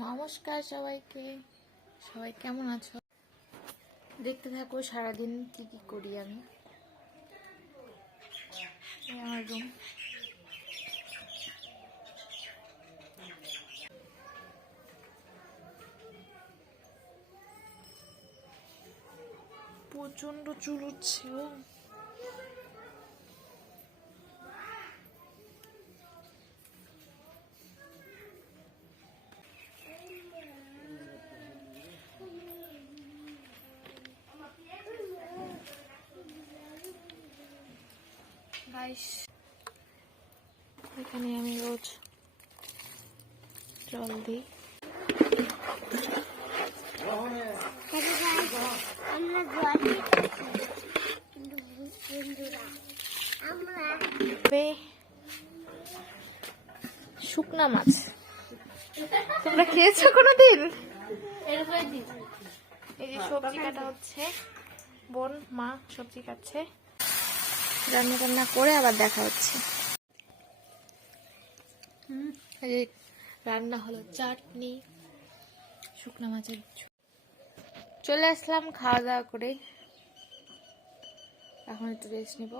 নমস্কার সবাইকে। সবাই কেমন আছো? দেখতে থাকো সারাদিন কি কি করি আমি। আমার রুম, প্রচন্ড চুল উঠছে। গাইস, এখানে আমি রোজ জল দিই। শুকনা মাছ তোমরা খেয়েছো কোনোদিন? এই যে সবজি কাটা হচ্ছে, বোন মা সবজি কাটছে, রান্না টান্না করে আবার দেখা হচ্ছে। রান্না হলো চাটনি, শুকনো মাছের। চলে আসলাম খাওয়া দাওয়া করে, এখন একটু রেস্ট নিব।